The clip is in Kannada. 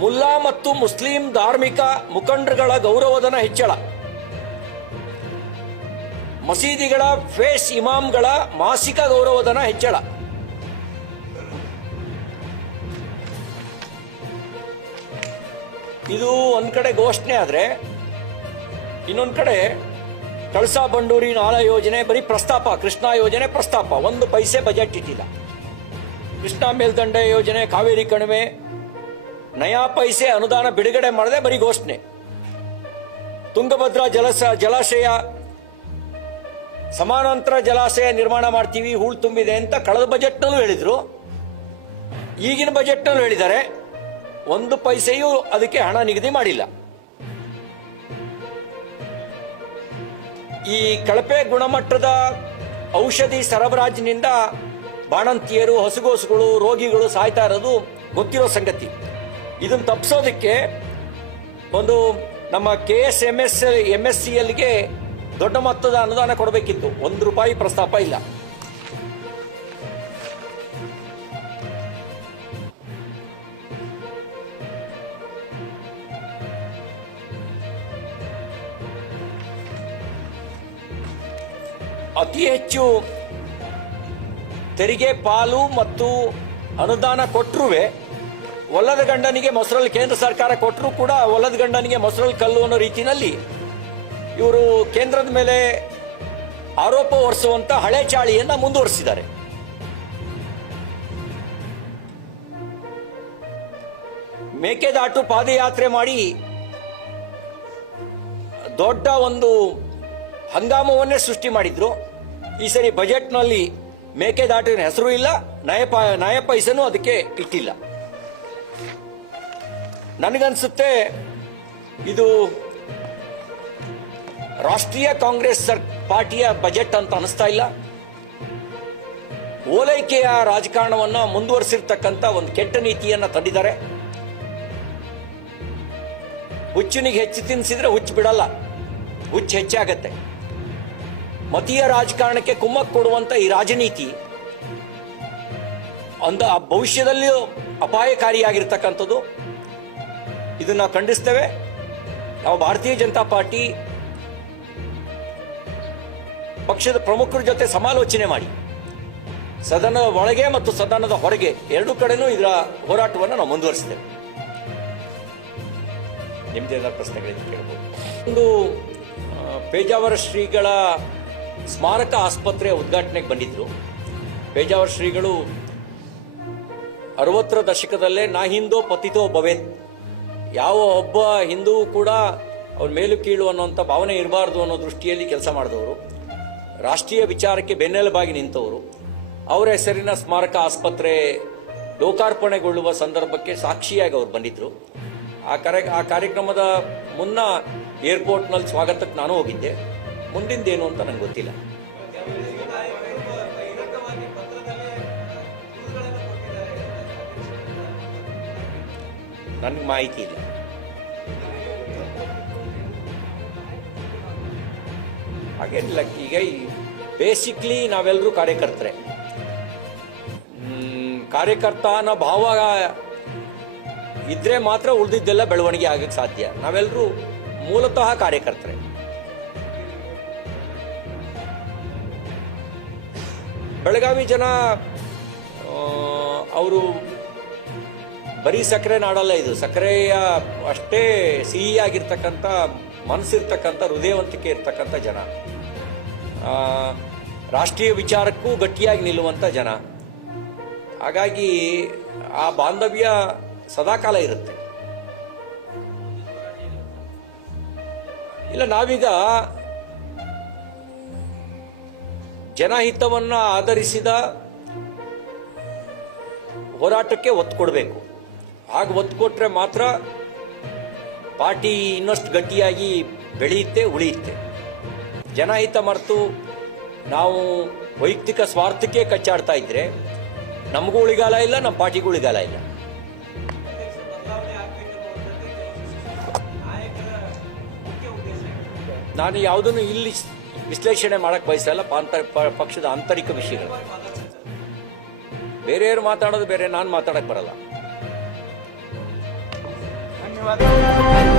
ಮುಲ್ಲಾ ಮತ್ತು ಮುಸ್ಲಿಂ ಧಾರ್ಮಿಕ ಮುಖಂಡರುಗಳ ಗೌರವಧನ ಹೆಚ್ಚಳ, ಮಸೀದಿಗಳ ಫೇಸ್ ಇಮಾಮ್ಗಳ ಮಾಸಿಕ ಗೌರವಧನ ಹೆಚ್ಚಳ, ಇದು ಒಂದ್ ಕಡೆ ಘೋಷಣೆ ಆದ್ರೆ ಇನ್ನೊಂದ್ ಕಡೆ ಕಳಸಾ ಬಂಡೂರಿ ನಾಲಾ ಯೋಜನೆ ಬರೀ ಪ್ರಸ್ತಾಪ, ಕೃಷ್ಣಾ ಯೋಜನೆ ಪ್ರಸ್ತಾಪ, 1 ಪೈಸೆ ಬಜೆಟ್ ಇಟ್ಟಿಲ್ಲ. ಕೃಷ್ಣಾ ಮೇಲ್ದಂಡೆ ಯೋಜನೆ, ಕಾವೇರಿ ಕಣಿವೆ ನಯಾ ಪೈಸೆ ಅನುದಾನ ಬಿಡುಗಡೆ ಮಾಡದೆ ಬರೀ ಘೋಷಣೆ. ತುಂಗಭದ್ರಾ ಜಲಾಶಯ ಸಮಾನಾಂತರ ಜಲಾಶಯ ನಿರ್ಮಾಣ ಮಾಡ್ತೀವಿ, ಹೂಳು ತುಂಬಿದೆ ಅಂತ ಕಳೆದ ಬಜೆಟ್ನಲ್ಲೂ ಹೇಳಿದ್ರು, ಈಗಿನ ಬಜೆಟ್ನಲ್ಲೂ ಹೇಳಿದ್ದಾರೆ. 1 ಪೈಸೆಯೂ ಅದಕ್ಕೆ ಹಣ ನಿಗದಿ ಮಾಡಿಲ್ಲ. ಈ ಕಳಪೆ ಗುಣಮಟ್ಟದ ಔಷಧಿ ಸರಬರಾಜಿನಿಂದ ಬಾಣಂತಿಯರು, ಹಸುಗೋಸುಗಳು, ರೋಗಿಗಳು ಸಾಯ್ತಾ ಇರೋದು ಗೊತ್ತಿರೋ ಸಂಗತಿ. ಇದನ್ನು ತಪ್ಪಿಸೋದಕ್ಕೆ ಒಂದು ನಮ್ಮ MSCLಗೆ ದೊಡ್ಡ ಮೊತ್ತದ ಅನುದಾನ ಕೊಡಬೇಕಿತ್ತು. 1 ರೂಪಾಯಿ ಪ್ರಸ್ತಾಪ ಇಲ್ಲ. ಅತಿ ಹೆಚ್ಚು ತೆರಿಗೆ ಪಾಲು ಮತ್ತು ಅನುದಾನ ಕೊಟ್ಟರೂ ಒಲ್ಲದ ಗಂಡನಿಗೆ ಮೊಸರಲ್ಲಿ, ಕೇಂದ್ರ ಸರ್ಕಾರ ಕೊಟ್ಟರೂ ಕೂಡ ಒಲ್ಲದ ಗಂಡನಿಗೆ ಮೊಸರಲ್ಲಿ ಕಲ್ಲು ಅನ್ನೋ ರೀತಿಯಲ್ಲಿ ಇವರು ಕೇಂದ್ರದ ಮೇಲೆ ಆರೋಪ ಹೊರಿಸುವಂತ ಹಳೆ ಚಾಳಿಯನ್ನ ಮುಂದುವರಿಸಿದ್ದಾರೆ. ಮೇಕೆದಾಟು ಪಾದಯಾತ್ರೆ ಮಾಡಿ ದೊಡ್ಡ ಒಂದು ಹಂಗಾಮವನ್ನೇ ಸೃಷ್ಟಿ ಮಾಡಿದ್ರು. ಈ ಸರಿ ಬಜೆಟ್ನಲ್ಲಿ ಮೇಕೆದಾಟಿನ ಹೆಸರು ಇಲ್ಲ, ನಯ ಪೈಸೆನೂ ಅದಕ್ಕೆ ಇಟ್ಟಿಲ್ಲ. ನನಗನ್ಸುತ್ತೆ ಇದು ರಾಷ್ಟ್ರೀಯ ಕಾಂಗ್ರೆಸ್ ಪಾರ್ಟಿಯ ಬಜೆಟ್ ಅಂತ ಅನಿಸ್ತಾ ಇಲ್ಲ. ಓಲೈಕೆಯ ರಾಜಕಾರಣವನ್ನು ಮುಂದುವರಿಸಿರ್ತಕ್ಕಂಥ ಒಂದು ಕೆಟ್ಟ ನೀತಿಯನ್ನ ತಂದಿದ್ದಾರೆ. ಹುಚ್ಚನಿಗೆ ಹೆಚ್ಚು ತಿನ್ನಿಸಿದ್ರೆ ಹುಚ್ಚು ಬಿಡಲ್ಲ, ಹುಚ್ಚು ಹೆಚ್ಚಾಗತ್ತೆ. ಮತೀಯ ರಾಜಕಾರಣಕ್ಕೆ ಕುಮ್ಮಕ್ಕು ಕೊಡುವಂತ ಈ ರಾಜನೀತಿ ಭವಿಷ್ಯದಲ್ಲಿಯೂ ಅಪಾಯಕಾರಿಯಾಗಿರ್ತಕ್ಕಂಥದ್ದು. ಇದನ್ನ ಖಂಡಿಸ್ತೇವೆ. ನಾವು ಭಾರತೀಯ ಜನತಾ ಪಾರ್ಟಿ ಪಕ್ಷದ ಪ್ರಮುಖರ ಜೊತೆ ಸಮಾಲೋಚನೆ ಮಾಡಿ ಸದನದ ಒಳಗೆ ಮತ್ತು ಸದನದ ಹೊರಗೆ ಎರಡೂ ಕಡೆನೂ ಇದರ ಹೋರಾಟವನ್ನು ನಾವು ಮುಂದುವರಿಸಿದ್ದೇವೆ. ನಿಮ್ದೇನಾದ ಪ್ರಶ್ನೆಗಳಿಂದ ಕೇಳಬಹುದು. ಒಂದು ಪೇಜಾವರ ಶ್ರೀಗಳ ಸ್ಮಾರಕ ಆಸ್ಪತ್ರೆ ಉದ್ಘಾಟನೆಗೆ ಬಂದಿದ್ರು. ಪೇಜಾವರ ಶ್ರೀಗಳು 60ರ ದಶಕದಲ್ಲೇ ನಾ ಹಿಂದೋ ಪತಿತೋ ಭವೇತ್, ಯಾವ ಒಬ್ಬ ಹಿಂದೂ ಕೂಡ ಅವ್ರ ಮೇಲು ಕೀಳು ಅನ್ನುವಂಥ ಭಾವನೆ ಇರಬಾರ್ದು ಅನ್ನೋ ದೃಷ್ಟಿಯಲ್ಲಿ ಕೆಲಸ ಮಾಡಿದವರು, ರಾಷ್ಟ್ರೀಯ ವಿಚಾರಕ್ಕೆ ಬೆನ್ನೆಲುಬಾಗಿ ನಿಂತವರು. ಅವರ ಹೆಸರಿನ ಸ್ಮಾರಕ ಆಸ್ಪತ್ರೆ ಲೋಕಾರ್ಪಣೆಗೊಳ್ಳುವ ಸಂದರ್ಭಕ್ಕೆ ಸಾಕ್ಷಿಯಾಗಿ ಅವರು ಬಂದಿದ್ರು. ಆ ಕಾರ್ಯಕ್ರಮದ ಮುನ್ನ ಏರ್ಪೋರ್ಟ್ನಲ್ಲಿ ಸ್ವಾಗತಕ್ಕೆ ನಾನು ಹೋಗಿದ್ದೆ. ಮುಂದಿಂದೇನು ಅಂತ ನಂಗೆ ಗೊತ್ತಿಲ್ಲ. ನನಗೆ ಮಾಹಿತಿ ಇಲ್ಲ. ಹಾಗೇನಿಲ್ಲ. ಈಗ ಬೇಸಿಕ್ಲಿ ನಾವೆಲ್ಲರೂ ಕಾರ್ಯಕರ್ತರೆ. ಕಾರ್ಯಕರ್ತ ಅನ್ನೋ ಭಾವ ಇದ್ರೆ ಮಾತ್ರ ಉಳಿದಿದ್ದೆಲ್ಲ ಬೆಳವಣಿಗೆ ಆಗಕ್ಕೆ ಸಾಧ್ಯ. ನಾವೆಲ್ಲರೂ ಮೂಲತಃ ಕಾರ್ಯಕರ್ತರೆ. ಬೆಳಗಾವಿ ಜನ ಅವರು ಬರೀ ಸಕ್ಕರೆ ನಾಡಲ್ಲ, ಇದು ಸಕ್ಕರೆಯ ಅಷ್ಟೇ ಸಿಹಿಯಾಗಿರ್ತಕ್ಕಂಥ ಮನಸ್ಸಿರ್ತಕ್ಕಂಥ, ಹೃದಯವಂತಿಕೆ ಇರ್ತಕ್ಕಂಥ ಜನ, ರಾಷ್ಟ್ರೀಯ ವಿಚಾರಕ್ಕೂ ಗಟ್ಟಿಯಾಗಿ ನಿಲ್ಲುವಂಥ ಜನ. ಹಾಗಾಗಿ ಆ ಬಾಂಧವ್ಯ ಸದಾಕಾಲ ಇರುತ್ತೆ. ಇಲ್ಲ, ನಾವೀಗ ಜನಹಿತವನ್ನ ಆಧರಿಸಿದ ಹೋರಾಟಕ್ಕೆ ಒತ್ತು ಕೊಡಬೇಕು. ಹಾಗೆ ಒತ್ತು ಕೊಟ್ರೆ ಮಾತ್ರ ಪಾರ್ಟಿ ಇನ್ನಷ್ಟು ಗಟ್ಟಿಯಾಗಿ ಬೆಳೆಯುತ್ತೆ, ಉಳಿಯುತ್ತೆ. ಜನಹಿತ ಮರೆತು ನಾವು ವೈಯಕ್ತಿಕ ಸ್ವಾರ್ಥಕ್ಕೆ ಕಚ್ಚಾಡ್ತಾ ಇದ್ರೆ ನಮಗೂ ಉಳಿಗಾಲ ಇಲ್ಲ, ನಮ್ಮ ಪಾರ್ಟಿಗೂ ಉಳಿಗಾಲ ಇಲ್ಲ. ನಾನು ಯಾವುದನ್ನು ಇಲ್ಲಿ ವಿಶ್ಲೇಷಣೆ ಮಾಡಕ್ಕೆ ಬಯಸಲ್ಲ. ಪಕ್ಷದ ಆಂತರಿಕ ವಿಷಯಗಳು ಬೇರೆಯವರು ಮಾತಾಡೋದು ಬೇರೆ, ನಾನು ಮಾತಾಡಕ್ಕೆ ಬರಲ್ಲ. ಧನ್ಯವಾದ.